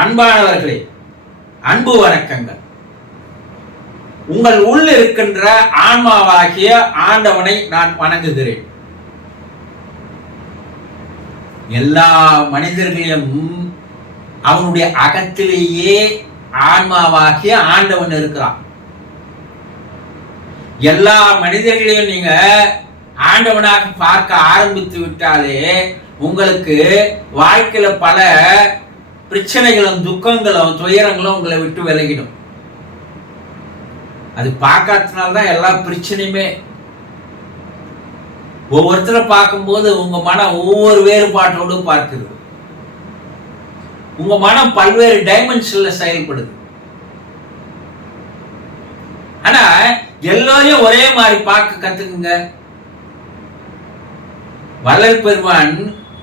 அன்பானவர்களே, அன்பு வணக்கங்கள். உங்கள் உள்ள இருக்கின்ற ஆன்மாவாகிய ஆண்டவனை நான் வணங்குகிறேன். எல்லா மனிதர்களிலும் அவனுடைய அகத்திலேயே ஆன்மாவாகிய ஆண்டவன் இருக்கிறான். எல்லா மனிதர்களையும் நீங்க ஆண்டவனாக பார்க்க ஆரம்பித்து விட்டாலே உங்களுக்கு வாழ்க்கையில பல பிரச்சனைகளும் துக்கங்களும் துயரங்களும் உங்களை விட்டு விலகிடும். அது பார்க்காதனால்தான் எல்லா பிரச்சனையுமே. ஒவ்வொருத்தரை பார்க்கும்போது உங்க மனம் ஒவ்வொரு வேறுபாட்டோடு பார்க்குது. உங்க மனம் பல்வேறு டைமென்ஷன்ல செயல்படுது. ஆனா எல்லாரையும் ஒரே மாதிரி பார்க்க கத்துக்குங்க. வள்ளல் பெருமான்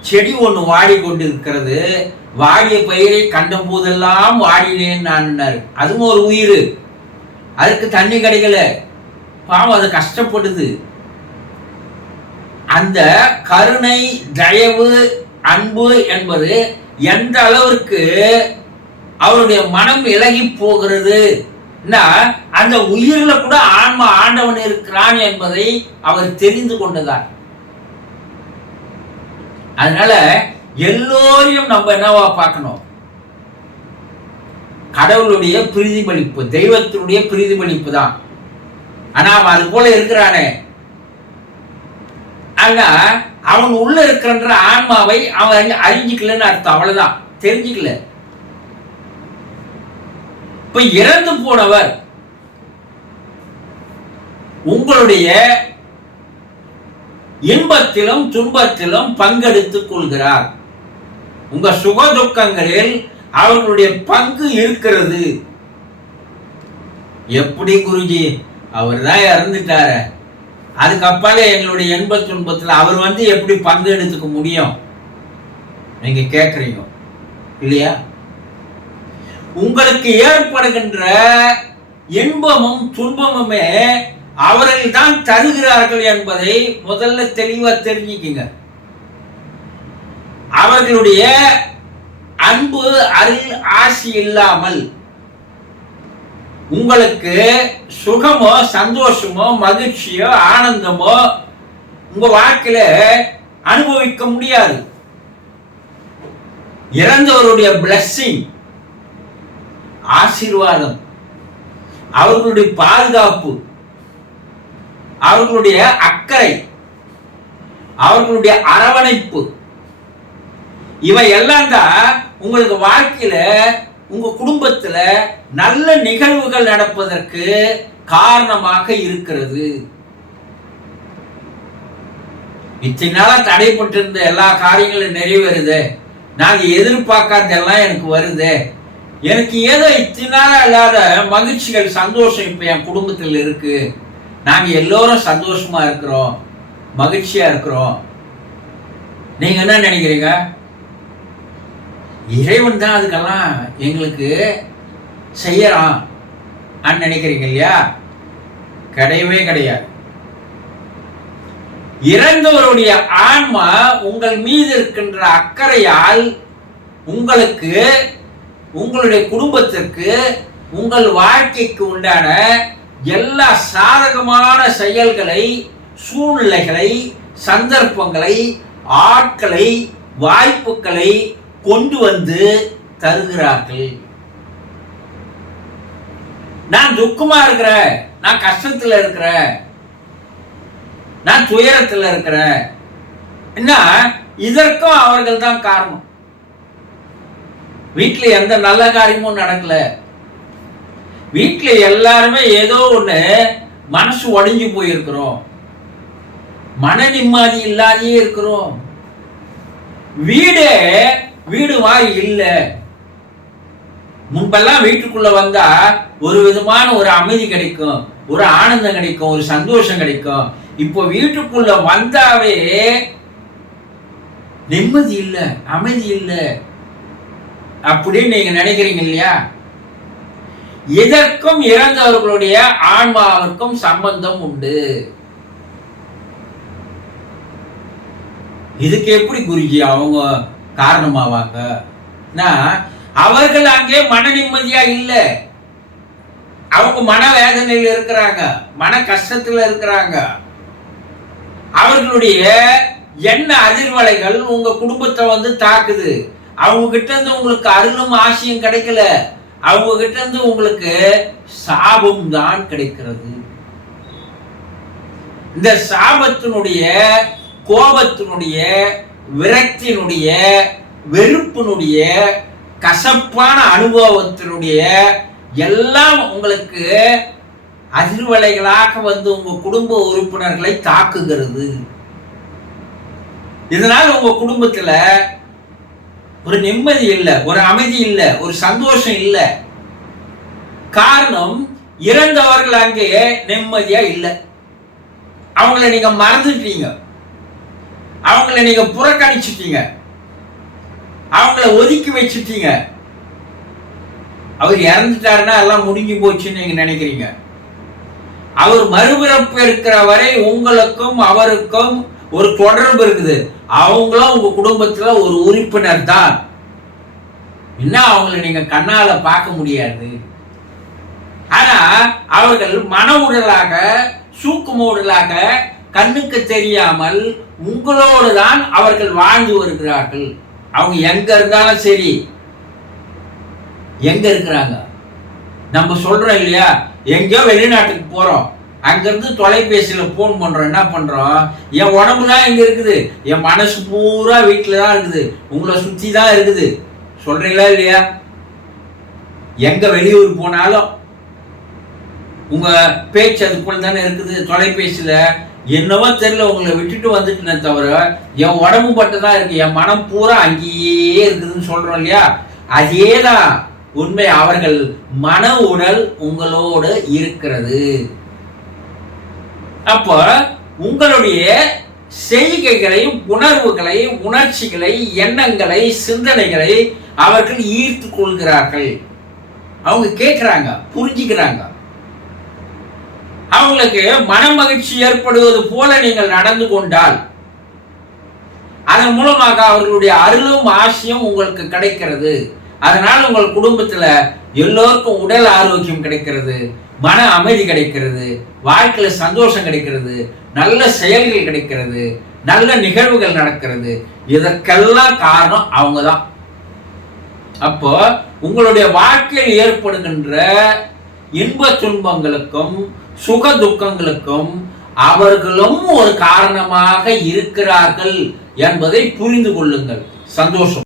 செடி ஒண்ணு வாடி கொண்டு இருக்கிறது, வாடிய பயிரை கண்ட போதெல்லாம் வாடினேன் நான். அதுவும் ஒரு உயிர், அதுக்கு தண்ணி கிடைக்கல, பாவம் அது கஷ்டப்படுது. அந்த கருணை, தயவு, அன்பு என்பது எந்த அளவிற்கு அவருடைய மனம் இலகி போகிறது, அந்த உயிர்ல கூட ஆன்மா ஆண்டவன் இருக்கிறான் என்பதை அவர் தெரிந்து கொண்டதார். அதனால எல்லோரையும் நம்ம என்னவா பார்க்கணும்? கடவுளுடைய பிரதிபலிப்பு, தெய்வத்தினுடைய பிரதிபலிப்பு தான். ஆனா அவன் அது போல இருக்கிறானே, ஆனா அவன் உள்ள இருக்கிறன்ற ஆன்மாவை அவன் அறிஞ்சிக்கலன்னு அர்த்தம். அவ்வளவுதான், தெரிஞ்சுக்கல. இப்ப இறந்து போனவர் உங்களுடைய இன்பத்திலும் துன்பத்திலும் பங்கெடுத்துக் கொள்கிறார். உங்க சுக துக்கங்களில் அவர்களுடைய பங்கு இருக்கிறது. எப்படி குருஜி, அவர் தான் இறந்துட்டாரு, அதுக்கப்பாலே எங்களுடைய இன்ப துன்பத்தில் அவர் எப்படி பங்கு எடுத்துக்க முடியும்? நீங்க கேட்கறீங்க இல்லையா? உங்களுக்கு ஏற்படுகின்ற இன்பமும் துன்பமுமே அவர்கள் தான் தருகிறார்கள் என்பதை முதல்ல தெளிவா தெரிஞ்சுக்குங்க. அவர்களுடைய அன்பு, அருள், ஆசி இல்லாமல் உங்களுக்கு சுகமோ சந்தோஷமோ மகிழ்ச்சியோ ஆனந்தமோ உங்க வாழ்க்கையில அனுபவிக்க முடியாது. இறந்தவருடைய பிளஸ்ஸிங், ஆசீர்வாதம், அவர்களுடைய பாதுகாப்பு, அவர்களுடைய அக்கறை, அவர்களுடைய அரவணைப்பு, இவை எல்லாம் தான் உங்களுக்கு வாழ்க்கையில உங்க குடும்பத்துல நல்ல நிகழ்வுகள் நடப்பதற்கு காரணமாக இருக்கிறது. இத்தனை நாளா தடைப்பட்டிருந்த எல்லா காரியங்களும் நிறைவேறுது, நாங்க எதிர்பார்க்காதெல்லாம் எனக்கு வருது, எனக்கு ஏதோ இத்தனை நாளா இல்லாத மகிழ்ச்சிகள், சந்தோஷம் இப்ப என் குடும்பத்தில் இருக்கு, நாங்க எல்லோரும் சந்தோஷமா இருக்கிறோம், மகிழ்ச்சியா இருக்கிறோம். நீங்க என்ன நினைக்கிறீங்க? இறைவன் தான் அதுக்கெல்லாம் எங்களுக்கு செய்யறான் நினைக்கிறீங்க இல்லையா? கிடையவே கிடையாது. இறந்தவருடைய ஆன்மா உங்கள் மீது இருக்கின்ற அக்கறையால் உங்களுக்கு, உங்களுடைய குடும்பத்திற்கு, உங்கள் வாழ்க்கைக்கு உண்டான எல்லா சாதகமான செயல்களை, சூழ்நிலைகளை, சந்தர்ப்பங்களை, ஆட்களை, வாய்ப்புகளை கொண்டு வந்து தருகிறார்கள். நான் துக்கமா இருக்கிறேன், நான் கஷ்டத்துல இருக்கிறேன், நான் துயரத்துல இருக்கிறேன், என்ன இதற்கும் அவர்கள் தான் காரணம். வீட்டுல எந்த நல்ல காரியமும் நடக்கல, வீட்டுல எல்லாருமே ஏதோ ஒண்ணு மனசு ஒடிஞ்சு போயிருக்கிறோம், மன நிம்மதி இல்லாதே இருக்கிறோம், வீடு மாதிரி இல்ல. முன்பெல்லாம் வீட்டுக்குள்ள வந்தா ஒரு விதமான ஒரு அமைதி கிடைக்கும், ஒரு ஆனந்தம் கிடைக்கும், ஒரு சந்தோஷம் கிடைக்கும். இப்போ வீட்டுக்குள்ள வந்தாவே நிம்மதி இல்ல, அமைதி இல்ல அப்படின்னு நீங்க நினைக்கிறீங்க இல்லையா? இதற்கும் இறந்தவர்களுடைய ஆன்மாவிற்கும் சம்பந்தம் உண்டு. இதுக்கு எப்படி குருஜி அவங்க காரணமாவாங்க? அவர்கள் அங்கே மன நிம்மதியா இல்ல. அவங்க மன வேதனையில் இருக்கிறாங்க, மன கஷ்டத்துல இருக்கிறாங்க. அவர்களுடைய எண்ண அதிர்வலைகள் உங்க குடும்பத்தை தாக்குது. அவங்க கிட்ட இருந்து உங்களுக்கு அருளும் ஆசையும் கிடைக்கல, அவங்க கிட்ட இருந்து உங்களுக்கு சாபம் தான் கிடைக்கிறது. இந்த சாபத்தினுடைய, கோபத்தினுடைய, விரக்தியினுடைய, வெறுப்பினுடைய, கசப்பான அனுபவத்தினுடைய எல்லாம் உங்களுக்கு அதிர்வலைகளாக உங்க குடும்ப உறுப்பினர்களை தாக்குகிறது. இதனால் உங்க குடும்பத்துல ஒரு நிம்மதி இல்லை, ஒரு அமைதி இல்லை, ஒரு சந்தோஷம் இல்லை. காரணம், இறந்தவர்கள் அங்கே நிம்மதியா இல்லை. அவங்கள நீங்க மறந்துட்டீங்க, அவங்கள நீங்க புறக்கணிச்சிட்டீங்க, அவங்கள ஒதுக்கி வச்சுட்டீங்க. அவர் இறந்துட்டாருன்னா எல்லாம் முடிஞ்சு போச்சுன்னு நீங்க நினைக்கிறீங்க. அவர் மறுபிறப்பு இருக்கிற வரை உங்களுக்கும் அவருக்கும் ஒரு தொடர்பு இருக்குது. அவங்களும் உங்க குடும்பத்துல ஒரு உறுப்பினர் தான். என்ன அவங்களை நீங்க கண்ணால பார்க்க முடியாது. ஆனா அவர்கள் மன உடலாக, சூக்கும உடலாக, கண்ணுக்கு தெரியாமல் உங்களோடு தான் அவர்கள் வாழ்ந்து வருகிறார்கள். அவங்க எங்க இருந்தாலும் சரி. எங்க இருக்கிறாங்க? நம்ம சொல்றோம் இல்லையா, எங்கேயோ வெளிநாட்டுக்கு போறோம், அங்கிருந்து தொலைபேசியில போன் பண்றோம். என்ன பண்றோம்? என் உடம்பு தான் இங்க இருக்குது, என் மனசு பூரா வீட்டுல தான் இருக்குது, உங்களை சுத்தி தான் இருக்குது சொல்றீங்களா இல்லையா? எங்க வெளியூர் போனாலும் உங்க பேச்சு அதுக்குள்ள தானே இருக்குது. தொலைபேசியில என்னவோ தெரியல, உங்களை விட்டுட்டு வந்துட்டுனே தவிர என் உடம்பு பட்டு தான் இருக்கு, என் மனம் பூரா அங்கேயே இருக்குதுன்னு சொல்றோம் இல்லையா? அதேதான் உண்மை. அவர்கள் மன உடல் உங்களோடு இருக்கிறது. அப்போ உங்களுடைய செய்கைகளை, உணர்வுகளை, உணர்ச்சிகளை, எண்ணங்களை, சிந்தனைகளை அவர்கள் ஈர்த்து கொள்கிறார்கள். அவங்க கேட்கிறாங்க, புரிஞ்சுக்கிறாங்க. அவங்களுக்கு மன மகிழ்ச்சி ஏற்படுவது போல நீங்கள் நடந்து கொண்டால் அதன் மூலமாக அவர்களுடைய அருளும் ஆசையும் உங்களுக்கு கிடைக்கிறது. அதனால உங்கள் குடும்பத்துல எல்லோருக்கும் உடல் ஆரோக்கியம் கிடைக்கிறது, மன அமைதி கிடைக்கிறது, வாழ்க்கையில சந்தோஷம் கிடைக்கிறது, நல்ல செயல்கள் கிடைக்கிறது, நல்ல நிகழ்வுகள் நடக்கிறது. இதற்கெல்லாம் காரணம் அவங்க தான். அப்போ உங்களுடைய வாழ்க்கையில் ஏற்படுகின்ற இன்ப துன்பங்களுக்கும் சுக துக்கங்களுக்கும் அவர்களும் ஒரு காரணமாக இருக்கிறார்கள் என்பதை புரிந்து கொள்ளுங்கள். சந்தோஷம்.